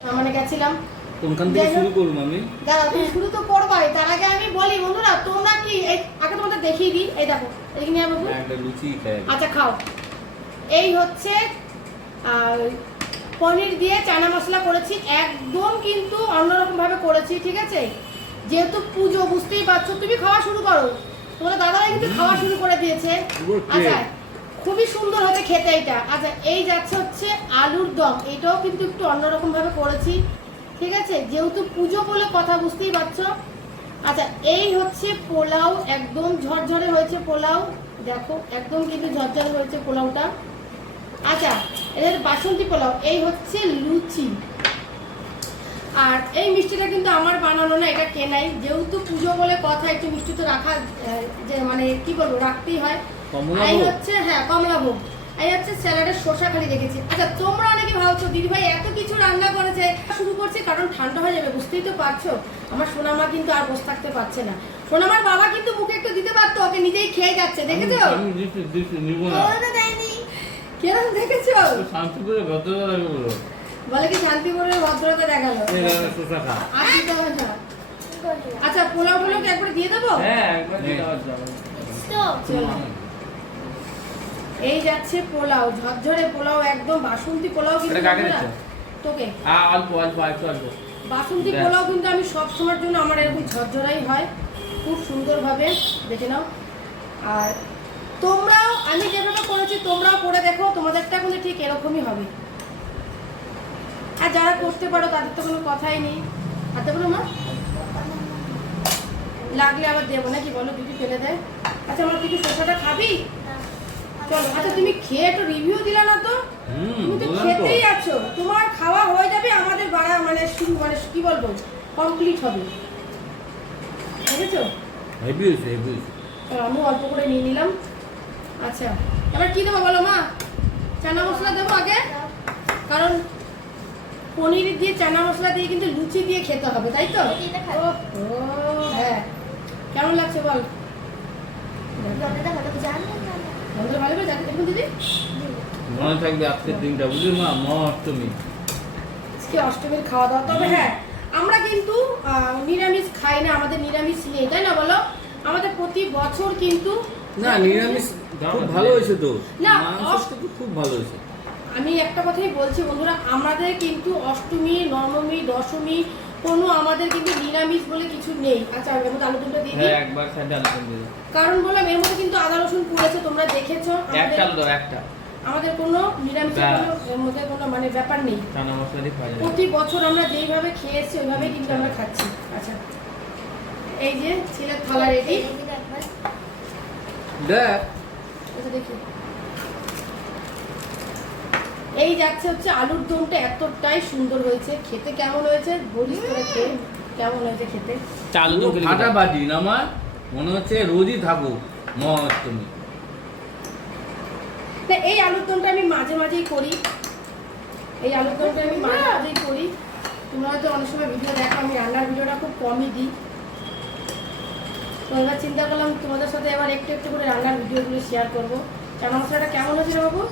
মানে গেছিলাম। কোনখান থেকে শুরু করুন আমি? দাদা তুমি শুরু তো করবাই তার আগে আমি বলি বন্ধুরা তোমরা কি আগে তোমাদের দেখিয়ে দিই এই দেখো এদিকে নিয়ে বাবু। একটা লুচি খাই আচ্ছা খাও। এই হচ্ছে পনির দিয়ে চানা মশলা করেছি একদম কিন্তু অন্যরকম ভাবে করেছি ঠিক আছে? যেহেতু পুজো বুঝতেই পারছ তুমি খাওয়া শুরু করো। তোমাদের দাদারা কিন্তু খাওয়া শুরু করে দিয়েছে। আচ্ছা খুবই সুন্দর হয়েছে খেতে এটা। আচ্ছা এই যাচ্ছে হচ্ছে আলুর দম। এটাও কিন্তু একটু অন্যরকম ভাবে করেছি, ঠিক আছে? যেহেতু পুজো বলে কথা বুঝতেই পারছ। আচ্ছা এই হচ্ছে পোলাও, একদম ঝরঝরে হয়েছে পোলাও। দেখো, একদম কিন্তু ঝরঝরে হয়েছে পোলাওটা। আচ্ছা এদের বাসন্তী পোলাও, এই হচ্ছে লুচি। আর এই মিষ্টিটা কিন্তু আমার বানানো না, এটা কেনাই। যেহেতু পুজো বলে কথা, একটু মিষ্টি তো রাখা যে মানে কি বলব, রাখতেই হয়। এই? হচ্ছে হ্যাঁ এই হচ্ছে স্যালাডের শসা খালি রেখেছি আচ্ছা তোমরা অনেকে ভাবছ দিদি ভাই এত কিছু রান্না করেছে শুরু করছে কারণ ঠান্ডা হয়ে যাবে বুঝতেই তো পারছ? আমার সোনামা কিন্তু আর বসে থাকতে পারছে না। সোনামার বাবা কিন্তু মুখে একটু দিতে পারতো ওকে নিজেই খেয়ে যাচ্ছে দেখেছ? কেরম দেখেছ? ভদ্রতা লাগে বলো। কি শান্তিপুরের ভদ্রতা দেখাল? আর দিতে হবে না। আচ্ছা পোলাও পোলাও কি একবার দিয়ে দেবো? হ্যাঁ একবার দিয়ে। চলো। এই যাচ্ছে পোলাও ঝরঝরে পোলাও একদম বাসন্তী পোলাও কিন্তু? তোকে? অল্প অল্প একটু অল্প। বাসন্তী পোলাও কিন্তু আমি সব সময়ের জন্য আমার এরকম ঝরঝরাই হয়। খুব সুন্দরভাবে দেখে নাও। আর তোমরাও আমি যেভাবে করেছি তোমরাও করে দেখো তোমাদেরটা কিন্তু ঠিক এরকমই হবে। আর যারা করতে পারো তাদের তো কোনো কথাই নেই। হাতে বলো মা লাগলে আবার দেবো নাকি বলো দিদি ফেলে দেয় আচ্ছা আমার কিছু শসাটা খাবি? চলো আচ্ছা তুমি খেয়ে একটু রিভিউ দিলা না তো? তুমি তো খেতেই আছো। তোমার খাওয়া হয়ে যাবে আমাদের বাড়া মানে শুরু মানে কি বলব কমপ্লিট হবে। বুঝেছ হেভি হয়েছে হেভি হয়েছে। আমি অল্প করে নিয়ে নিলাম। আচ্ছা এবার কি দেবো বলো মা? চানা মশলা দেবো আগে? কারণ পনির দিয়ে চানা মশলা দিয়ে কিন্তু লুচি দিয়ে খেতে হবে তাই তো? হ্যাঁ। কেমন লাগছে বল? বন্ধুরা মনে থাকবে আজকের দিনটা বুঝলি মা? মহাষ্টমী আজকে অষ্টমীর খাওয়া দাওয়া তবে হ্যাঁ আমরা কিন্তু নিরামিষ খাই না আমাদের নিরামিষ নেই তাই না বলো? আমাদের প্রতি বছর কিন্তু না নিরামিষ খুব ভালো হয়েছে তো। না, খুব ভালো হয়েছে। আমি একটা কথাই বলছি বন্ধুরা আমাদের কিন্তু অষ্টমী নবমী দশমী কোনো আমাদের কিন্তু নিরামিষ বলে কিছু নেই। আচ্ছা এর মধ্যে আলুদমটা দিয়ে দিই? হ্যাঁ একবার সাইডে আলোচনা দিয়ে কারণ বললাম এর মধ্যে কিন্তু আদা রসুন পুড়েছে তোমরা দেখেছ। একটা আলু দাও একটা। আমাদের কোনো নিরামিষ কোনো এর মধ্যে কোনো মানে ব্যাপার নেই। চানা মশলা দিয়ে খাওয়া যাবে প্রতি বছর আমরা যেইভাবে খেয়েছি ওইভাবেই কিন্তু আমরা খাচ্ছি। আচ্ছা। এই যে ছেলের থালা রেডি দেখ। এটা দেখি। এই যাচ্ছে হচ্ছে আলুর দমটা এতটাই সুন্দর হয়েছে। খেতে কেমন হয়েছে? বলিস করে খেয়ে কেমন হয়েছে খেতে? চালু তো পুরো ফাটাফাটি না মা? মনে হচ্ছে রোজই থাকো মহাষ্টমী না এই আলুর দমটা আমি মাঝে মাঝেই করি। এই আলুর দমটা আমি মাঝে মাঝেই করি। তোমরা হয়তো অনেক সময় ভিডিও দেখো আমি রান্নার ভিডিওটা খুব কমই দিই। তো এবার চিন্তা করলাম তোমাদের সাথে এবার একটু একটু করে রান্নার ভিডিওগুলো শেয়ার করব। চানা মশলাটা কেমন হয়েছে রে বাবু?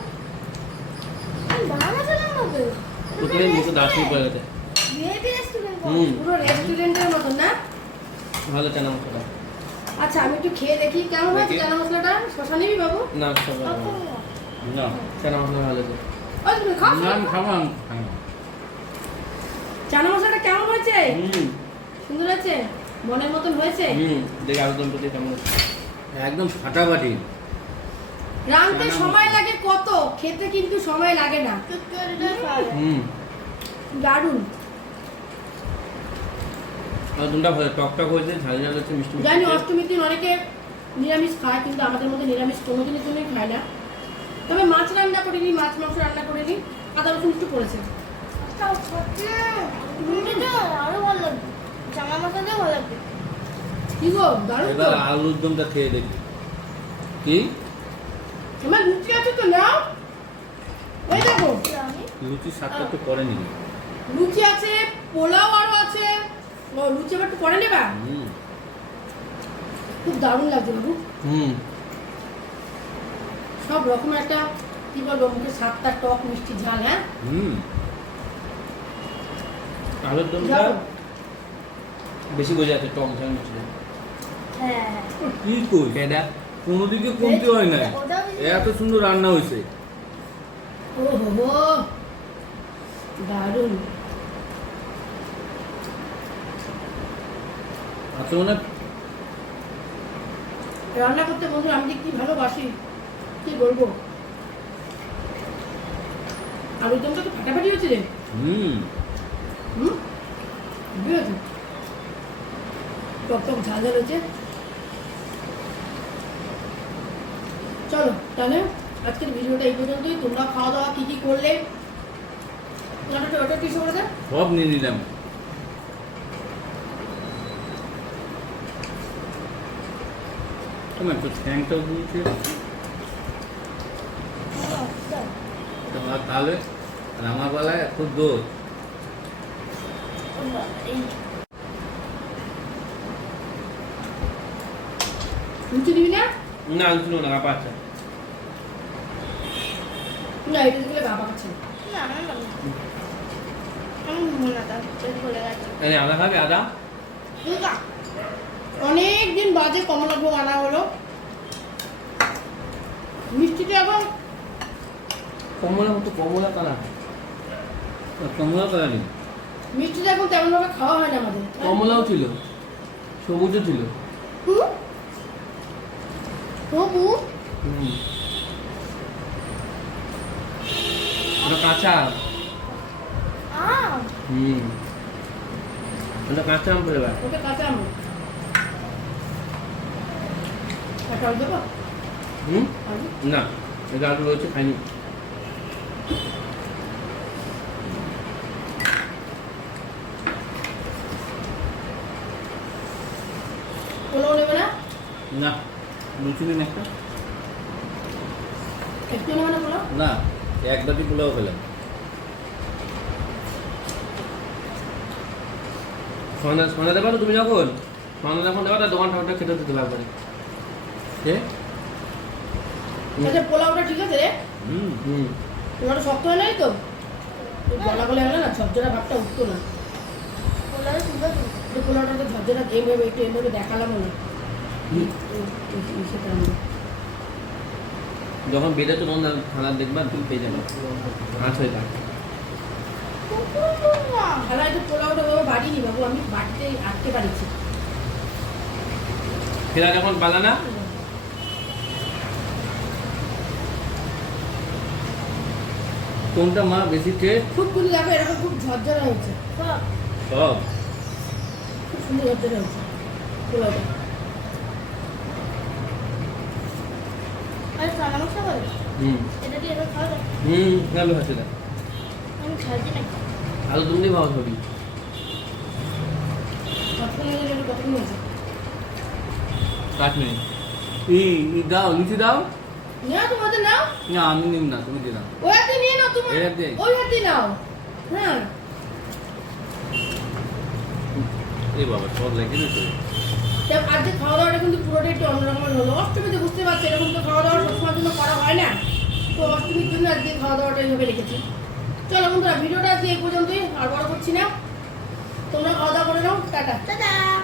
প্রথমে মুখে দাসি পড়ে গেছে হুম। পুরো রেস্টুরেন্টের মতন না? ভালো চানা মশলা। আচ্ছা আমি একটু খেয়ে দেখি কেমন হয়েছে চানা মশলাটা? শশা নিবি বাবু? না সব ভালো। না। চানা মশলা ভালো আছে। চানা মশলাটা কেমন হয়েছে? সুন্দর হয়েছে? মনের মতন হয়েছে? হুম দেখি আছে একদম ফাটাফাটি। রাঁধতে সময় লাগে কত? খেতে কিন্তু সময় লাগে না। হুম। দারুণ। আলুদমটা ভালো টক টক হয়েছে ঝাল ঝাল হচ্ছে মিষ্টি জানি অষ্টমীর দিন অনেকে নিরামিষ খায় কিন্তু আমাদের মধ্যে নিরামিষ কোনো দিনের জন্যই খায় না। তবে মাছ রান্না করিনি মাছ মাংস রান্না করিনি আদা রসুন একটু পড়েছে। ভালো লাগবে। চানা মশলা ভালো লাগবে। কি গো দারুণ এবার আলুর দমটা খেয়ে দেখি। কি? আমার লুচি আছে তো নাও। এই দেখো। আমি লুচির স্বাদটা একটু পরে লুচি আছে পোলাও আরও আছে। ও লুচি আবার একটু পরে নেবা? খুব দারুণ লাগছে বাবু। হুম। সব রকম একটা কি বলব মুখে সাতটা টক মিষ্টি ঝাল হ্যাঁ? হুম। আলুর দমটা বেশি বোঝা যাচ্ছে টক ঝাল মিষ্টি হ্যাঁ। হ্যাঁ কি কই? দেখ কোনো দিকে কমতি হয় না ওটাও বেশি- এত সুন্দর রান্না হয়েছে দারুণ। আচ্ছা মানে রান্না করতে বন্ধুরা আমি কি ভালোবাসি কি বলব? আলুর দমটা তো ফাটাফাটি হচ্ছে রে। হুম। হুম? টক টক ঝাল ঝাল হচ্ছে চলো তাহলে আজকের ভিডিওটা এই পর্যন্তই। তোমরা খাওয়া দাওয়া কী কী করলে? ওটা ওটা কিছু করে দেয় সব নিয়ে নিলাম। তোমার একটু ঠ্যাংটাও দিয়েছে। হ্যাঁ, দাও। তোমার তাহলে আর আমার বেলায় একটু দোষ। ও বাবা, এই লুচি দিবি না? না আমি শুনো না কাপা আছে। না এটা দিলে গা পাকাচ্ছে না। আমার আদা খাবে আদা? অনেক দিন বাদে কমলাভোগ আনা হলো। মিষ্টিটা এখন। কমলা মতো কমলা কানা কমলা কালারি মিষ্টিটা এখন তেমন ভাবে খাওয়া হয় না আমাদের। কমলাও ছিল সবুজও ছিল। হুম? তবু হুম। ওটা কাঁচা আম? হুম। ওটা কাঁচা আম ফেলে ওটা কাঁচা আম। একটা দেবো? হুম? না এটা আলু রয়েছে খাইনি। পোলাও নেবে না? না দিন একটা। একটু নেবে না পোলাও? না। এক বাটি পোলাও খেলাম। সন্ধ্যা সন্ধ্যা দেবা তো তুমি যখন? সন্ধ্যা যখন দেবা তার দোকান ঠাকুরটা খেতে দিতে পারবে আচ্ছা পোলাওটা ঠিক আছে? রে হুম। হুম। পোলাওটা শক্ত হয় নাই তো? গলা গলে হলে না ঝরঝরা ভাবটা উঠতো না। পোলাওটা তো ঝরঝরা এইভাবে একটু এইভাবে দেখালাম না হুম। সেটা আমি। যখন বেরোতো তখন খানা দেখবা তুমি পেয়ে যাবে। আঁচ হয়ে থাকে। কুকুর বাবা। খেলা একটু পোলাওটা ওভাবে বাড়িনি বাবু আমি বাড়িতে আটকে পারিছি খেলা যখন পালা না? কোনটা মা বেশি টেস্ট? খুব এরকম খুব ঝরঝরা হয়েছে। সব। সব। খুব সুন্দর ঝরঝরা হয়েছে পোলাওটা আর চানা মশলা বলে হুম। না। আলু তুমি ভালো ছবি পাঁচ মিনিট ই দাও লুচি দাও। না তোমাদের নাও। না আমি নিম না তুমি দিয়ে দাও। ওই হাতে নিয়ে নাও তোমার এই ওই হাতে নাও। হ্যাঁ। এই বাবা সব লেগে দিয়েছে আজকে খাওয়া দাওয়াটা কিন্তু পুরোটাই একটু অন্যরকমের হলো। অষ্টমীতে বুঝতে পারছি, এরকম তো খাওয়া দাওয়া সবসময় জন্য করা হয় না। তো অষ্টমীর জন্য আজকে খাওয়া দাওয়াটা এইভাবে রেখেছি। চলো বন্ধুরা, ভিডিওটা আজকে এই পর্যন্তই, আর বড় করছি না। তোমরা খাওয়া দাওয়া করে নাও, টাটা। টাটা।